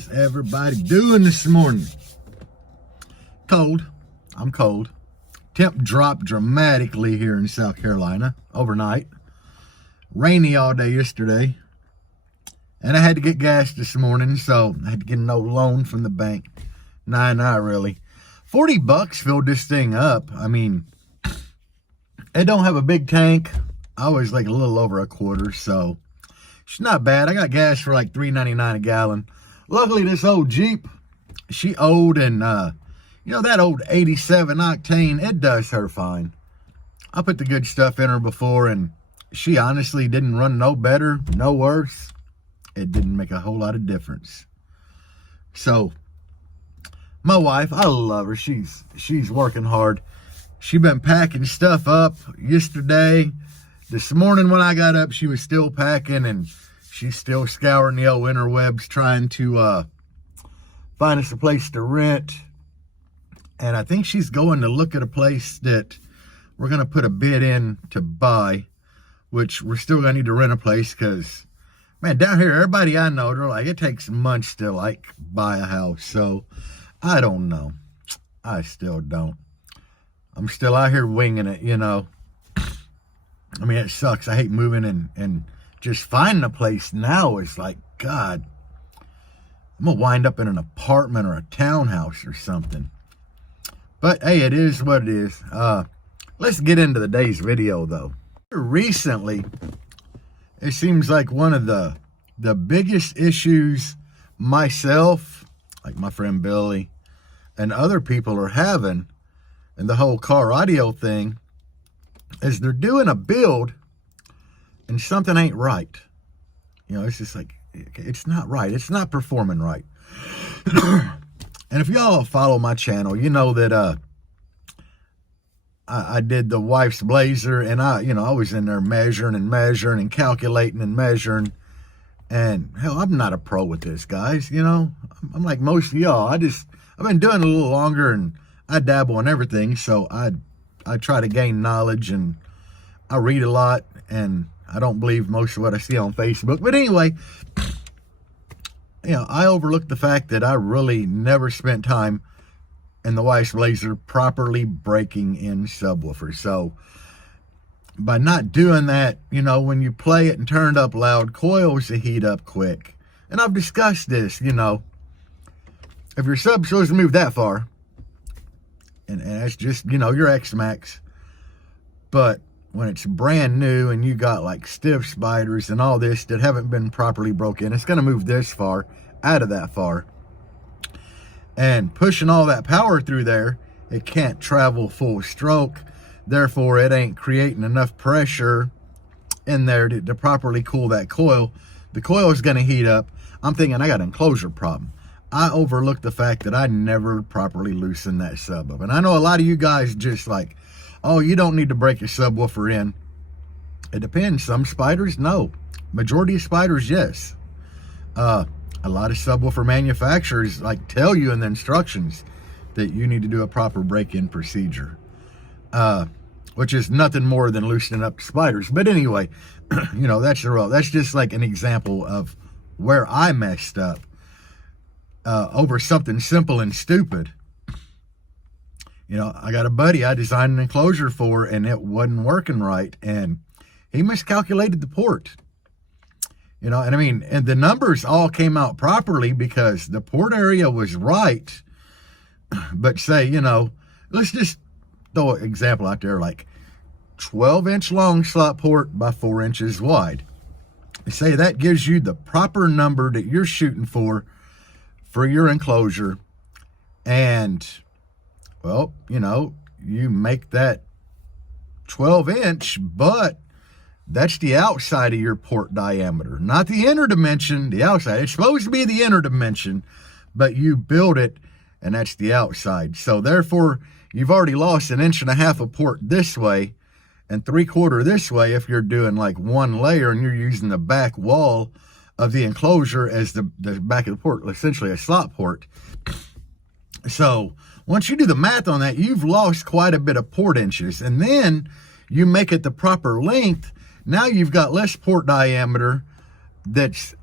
How's everybody doing this morning? Cold. I'm cold. Temp dropped dramatically here in South Carolina overnight. Rainy all day yesterday. And I had to get gas this morning, so I had to get no loan from the bank. Nah, not really. $40 filled this thing up. I mean, it don't have a big tank. I was like a little over a quarter, so it's not bad. I got gas for like $3.99 a gallon. Luckily, this old Jeep, she old, and you know, that old 87 octane, it does her fine. I put the good stuff in her before, and she honestly didn't run no better, no worse. It didn't make a whole lot of difference. So, my wife, I love her. She's working hard. She been packing stuff up yesterday. This morning when I got up, she was still packing, and she's still scouring the old interwebs, trying to find us a place to rent. And I think she's going to look at a place that we're going to put a bid in to buy, which we're still going to need to rent a place because, man, down here, everybody I know, they're like, it takes months to, like, buy a house. So, I don't know. I still don't. I'm still out here winging it, you know. I mean, it sucks. I hate moving and just finding a place now is like, God, I'm going to wind up in an apartment or a townhouse or something. But, hey, it is what it is. Let's get into today's video, though. Recently, it seems like one of the biggest issues myself, like my friend Billy, and other people are having, and the whole car audio thing, is they're doing a build and something ain't right. You know, it's just like, it's not right. It's not performing right. And if y'all follow my channel, you know that I did the wife's Blazer, and I was in there measuring and calculating and measuring. And hell, I'm not a pro with this, guys. You know, I'm like most of y'all. I've been doing it a little longer, and I dabble in everything. So I try to gain knowledge, and I read a lot, and I don't believe most of what I see on Facebook. But anyway, you know, I overlooked the fact that I really never spent time in the wife's Blazer properly breaking in subwoofers. So by not doing that, you know, when you play it and turn it up loud, coils will heat up quick. And I've discussed this, you know, if your sub's supposed to move that far, and that's just, you know, your X-Max, but when it's brand new and you got like stiff spiders and all this that haven't been properly broken, it's going to move this far out of that far. And pushing all that power through there, it can't travel full stroke. Therefore, it ain't creating enough pressure in there to properly cool that coil. The coil is going to heat up. I'm thinking I got an enclosure problem. I overlooked the fact that I never properly loosened that sub up. And I know a lot of you guys just like, oh, you don't need to break your subwoofer in. It depends. Some spiders, no. Majority of spiders, yes. A lot of subwoofer manufacturers like tell you in the instructions that you need to do a proper break-in procedure, which is nothing more than loosening up spiders. But anyway, you know, that's just like an example of where I messed up over something simple and stupid. You know, I got a buddy I designed an enclosure for, and it wasn't working right, and he miscalculated the port. You know, and I mean, and the numbers all came out properly because the port area was right. But say, you know, let's just throw an example out there, like 12-inch long slot port by 4 inches wide. Say that gives you the proper number that you're shooting for your enclosure. And, well, you know, you make that 12-inch, but that's the outside of your port diameter, not the inner dimension, the outside. It's supposed to be the inner dimension, but you build it, and that's the outside. So therefore, you've already lost 1.5 inches of port this way and 3/4 this way if you're doing like one layer and you're using the back wall of the enclosure as the back of the port, essentially a slot port. So once you do the math on that, you've lost quite a bit of port inches. And then you make it the proper length. Now you've got less port diameter that's,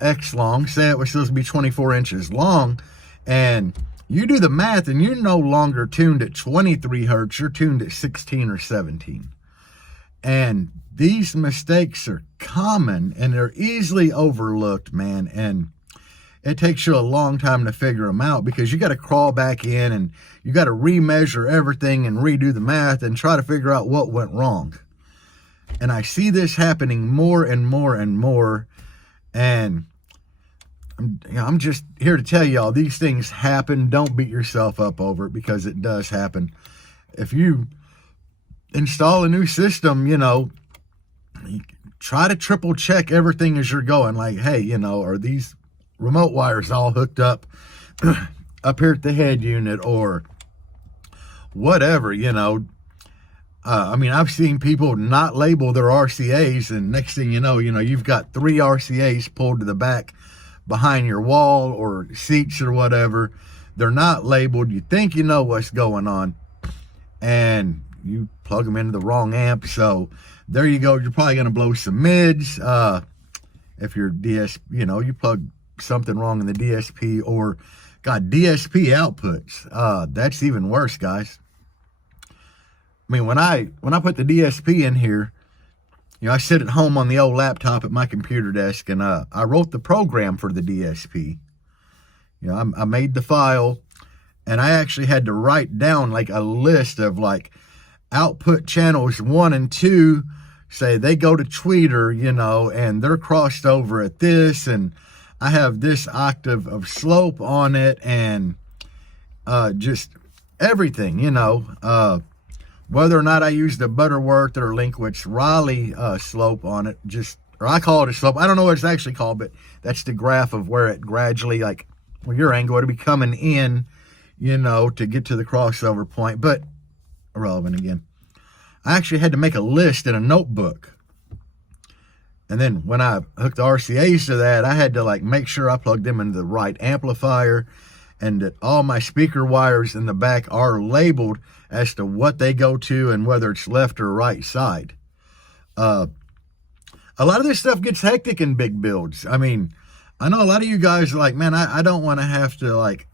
X long, say it was supposed to be 24 inches long, and you do the math and you're no longer tuned at 23 hertz, you're tuned at 16 or 17. And these mistakes are common and they're easily overlooked, man. And it takes you a long time to figure them out because you got to crawl back in and you got to remeasure everything and redo the math and try to figure out what went wrong. And I see this happening more and more and more. And I'm just here to tell y'all, these things happen. Don't beat yourself up over it because it does happen. If you install a new system, try to triple check everything as you're going. Like, hey, are these remote wires all hooked up up here at the head unit or whatever, I've seen people not label their RCAs, and next thing you know, you've got 3 RCAs pulled to the back behind your wall or seats or whatever. They're not labeled. You think you know what's going on, and you plug them into the wrong amp. So there you go. You're probably going to blow some mids. If you're you plug something wrong in the DSP or got DSP outputs. That's even worse, guys. I mean, when I put the DSP in here, I sit at home on the old laptop at my computer desk, and I wrote the program for the DSP. I made the file, and I actually had to write down like a list of like output channels 1 and 2. Say they go to tweeter, and they're crossed over at this, and I have this octave of slope on it, and just everything, whether or not I used a Butterworth or Linkwitz Raleigh slope on it, or I call it a slope. I don't know what it's actually called, but that's the graph of where it gradually, like, your angle, it'll be coming in, to get to the crossover point, but irrelevant again. I actually had to make a list in a notebook. And then when I hooked the RCAs to that, I had to like make sure I plugged them into the right amplifier and that all my speaker wires in the back are labeled as to what they go to and whether it's left or right side. A lot of this stuff gets hectic in big builds. I mean, I know a lot of you guys are like, man, I don't want to have to like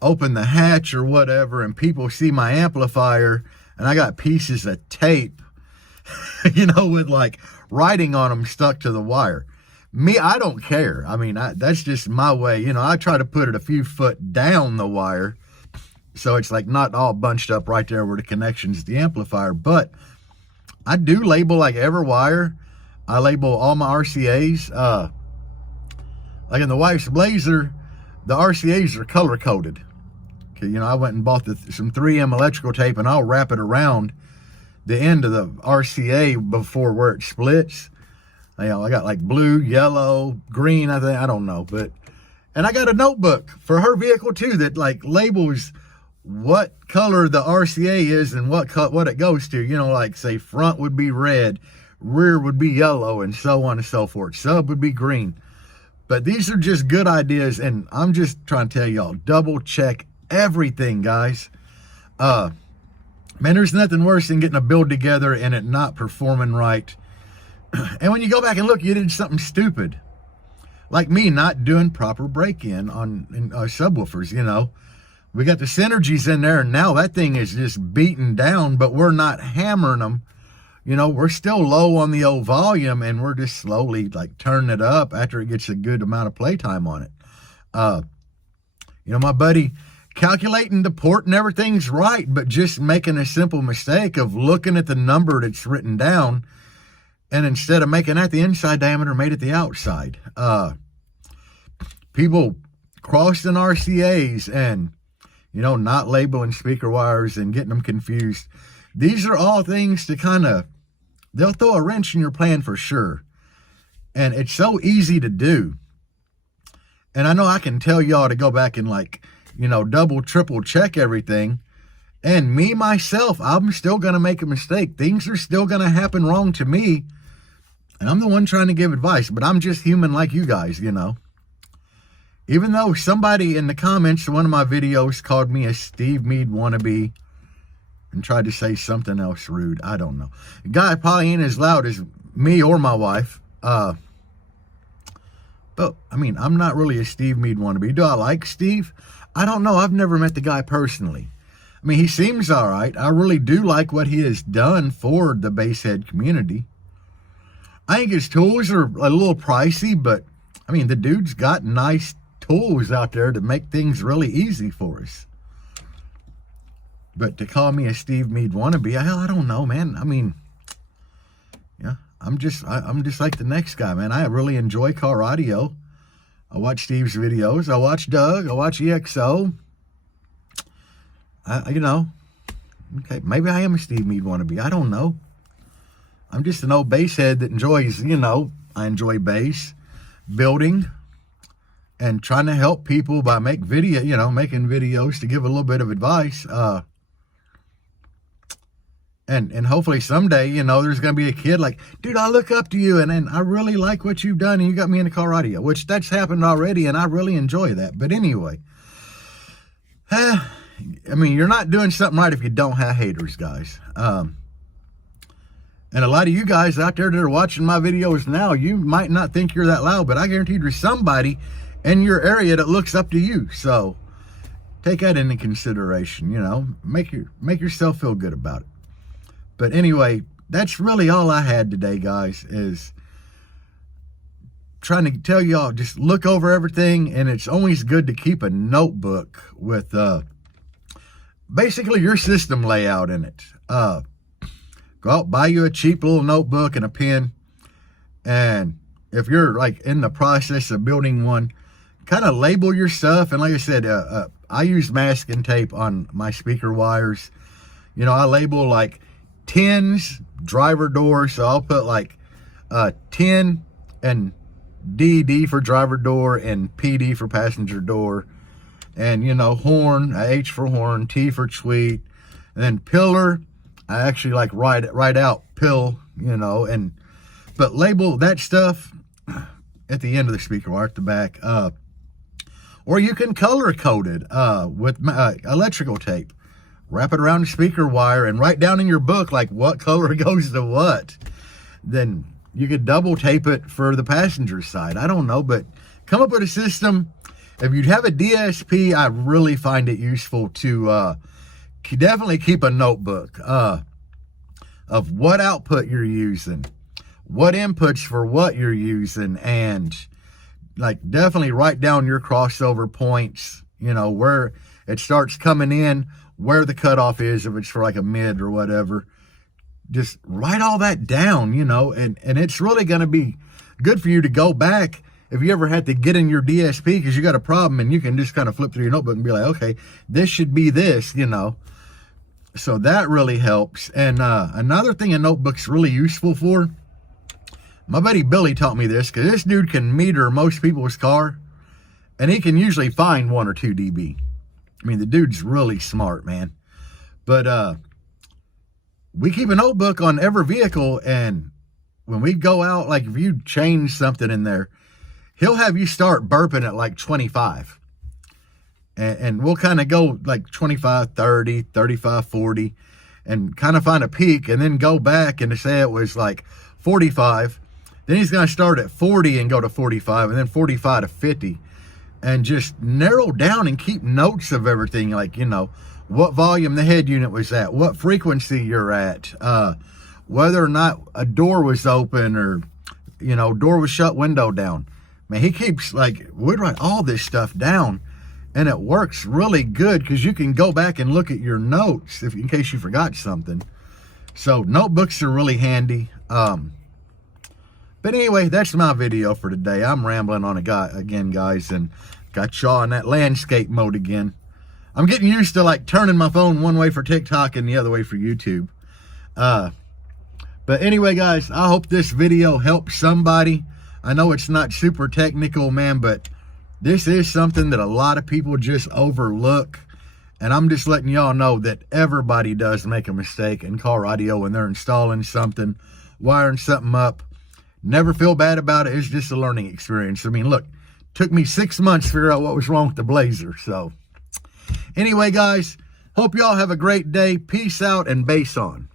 open the hatch or whatever and people see my amplifier and I got pieces of tape, with like writing on them stuck to the wire. Me, I don't care. I mean, that's just my way. I try to put it a few foot down the wire so it's like not all bunched up right there where the connection's to the amplifier. But I do label like every wire. I label all my RCAs. Like in the wife's Blazer, the RCAs are color coded. Okay, I went and bought some 3M electrical tape, and I'll wrap it around the end of the RCA before where it splits. I got like blue, yellow, green, I don't know. And I got a notebook for her vehicle too that like labels what color the RCA is and what it goes to. Like say front would be red, rear would be yellow, and so on and so forth. Sub would be green. But these are just good ideas, and I'm just trying to tell y'all, double check everything, guys. Man, there's nothing worse than getting a build together and it not performing right. And when you go back and look, you did something stupid. Like me not doing proper break-in on subwoofers, We got the synergies in there, and now that thing is just beaten down, but we're not hammering them. We're still low on the old volume, and we're just slowly, like, turning it up after it gets a good amount of playtime on it. My buddy calculating the port and everything's right, but just making a simple mistake of looking at the number that's written down, and instead of making that the inside diameter, made it the outside. People crossing RCAs and, not labeling speaker wires and getting them confused. These are all things to they'll throw a wrench in your plan for sure. And it's so easy to do. And I know I can tell y'all to go back and double, triple check everything. And me, myself, I'm still going to make a mistake. Things are still going to happen wrong to me. And I'm the one trying to give advice, but I'm just human like you guys, Even though somebody in the comments to one of my videos called me a Steve Meade wannabe and tried to say something else rude. I don't know. The guy probably ain't as loud as me or my wife. But, I mean, I'm not really a Steve Mead wannabe. Do I like Steve? I don't know. I've never met the guy personally. I mean, he seems all right. I really do like what he has done for the basshead community. I think his tools are a little pricey, but, I mean, the dude's got nice tools out there to make things really easy for us. But to call me a Steve Mead wannabe, I don't know, man. I mean, yeah, I'm just like the next guy, man. I really enjoy car audio. I watch Steve's videos. I watch Doug. I watch EXO. You know, okay, maybe I am a Steve Mead wannabe. I don't know. I'm just an old bass head that enjoys, you know, I enjoy bass, building, and trying to help people by making videos to give a little bit of advice. And hopefully someday, you know, there's going to be a kid like, dude, I look up to you, and I really like what you've done, and you got me into car audio, which that's happened already, and I really enjoy that. But anyway, I mean, you're not doing something right if you don't have haters, guys. And a lot of you guys out there that are watching my videos now, you might not think you're that loud, but I guarantee there's somebody in your area that looks up to you. So take that into consideration, you know, make yourself feel good about it. But anyway, that's really all I had today, guys, is trying to tell y'all, just look over everything, and it's always good to keep a notebook with basically your system layout in it. Go out, buy you a cheap little notebook and a pen, and if you're like in the process of building one, kind of label your stuff. And like I said, I use masking tape on my speaker wires. You know, I label like 10s, driver door, so I'll put like 10 and D for driver door and PD for passenger door. And, you know, horn, H for horn, T for tweet. And then pillar, I actually like write out pill, you know, but label that stuff at the end of the speaker wire at the back. Or you can color code it with electrical tape. Wrap it around the speaker wire and write down in your book like what color goes to what. Then you could double tape it for the passenger side. I don't know, but come up with a system. If you have a DSP, I really find it useful to definitely keep a notebook of what output you're using, what inputs for what you're using, and like definitely write down your crossover points, you know, where it starts coming in, where the cutoff is, if it's for like a mid or whatever. Just write all that down, you know, and it's really going to be good for you to go back if you ever had to get in your DSP because you got a problem, and you can just kind of flip through your notebook and be like, okay, this should be this, you know. So that really helps. And another thing a notebook's really useful for, my buddy Billy taught me this, because this dude can meter most people's car, and he can usually find 1 or 2 dB. I mean, the dude's really smart, man. But we keep a notebook on every vehicle, and when we go out, like if you change something in there, he'll have you start burping at like 25. And we'll kind of go like 25, 30, 35, 40, and kind of find a peak, and then go back and to say it was like 45. Then he's going to start at 40 and go to 45, and then 45 to 50. And just narrow down and keep notes of everything, like, you know, what volume the head unit was at, what frequency you're at, whether or not a door was open, or, you know, door was shut, window down. Man, he keeps, like, we'd write all this stuff down, and it works really good because you can go back and look at your notes in case you forgot something. So notebooks are really handy. But anyway, that's my video for today. I'm rambling on again, guys, and got y'all in that landscape mode again. I'm getting used to like turning my phone one way for TikTok and the other way for YouTube. But anyway, guys, I hope this video helps somebody. I know it's not super technical, man, but this is something that a lot of people just overlook. And I'm just letting y'all know that everybody does make a mistake in car audio when they're installing something, wiring something up. Never feel bad about it. It's just a learning experience. I mean, look, took me 6 months to figure out what was wrong with the Blazer. So anyway, guys, hope y'all have a great day. Peace out and bass on.